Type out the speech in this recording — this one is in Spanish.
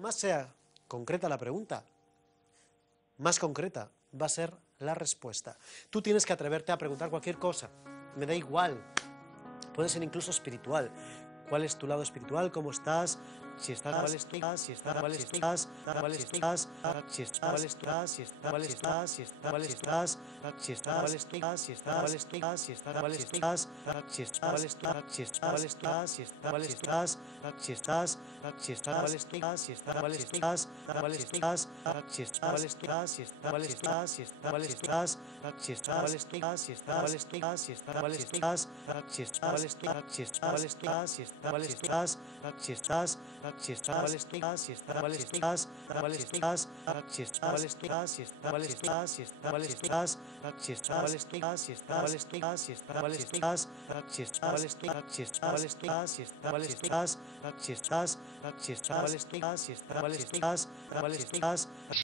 Cuanto más sea concreta la pregunta, más concreta va a ser la respuesta. Tú tienes que atreverte a preguntar cualquier cosa, me da igual, puede ser incluso espiritual. ¿Cuál es tu lado espiritual? ¿Cómo estás? Si estás, ¿cuál estás? Si estás, ¿cuál estás? ¿Cuál estás? Si estás, ¿cuál estás? Si estás, ¿cuál estás? Si estás, ¿cuál estás? Si estás, ¿cuál estás? Si estás, ¿cuál estás? Si estás, ¿cuál estás? Si estás, ¿cuál estás? Si estás, ¿cuál estás? Si estás, ¿cuál estás? Si estás, si estás, ¿cuál estás? Si estás, ¿cuál estás? ¿Cuál estás? Si estás, ¿cuál estás? Si estás, ¿cuál estás? Si estás, ¿cuál estás? Si estás, ¿cuál estás? Si estás, ¿cuál estás? Si estás, ¿cuál estás? Si estás, ¿cuál estás? Si estás, ¿cuál estás? Si estás, ¿cuál estás? Si estás, si estás, ¿cuál estás? Si estás, ¿cuál estás? ¿Cuál estás? Si estás, ¿cuál estás? Si estás, ¿cuál estás? Si estás, ¿cuál estás? Si estás, ¿cuál estás? Si estás, ¿cuál estás? Si estás, ¿cuál estás? Si estás, ¿cuál estás? Si estás, ¿cuál estás? Si estás, ¿cuál estás? Si estás, si estás, ¿cuál estás? Si estás, ¿cuál estás? ¿Cuál estás?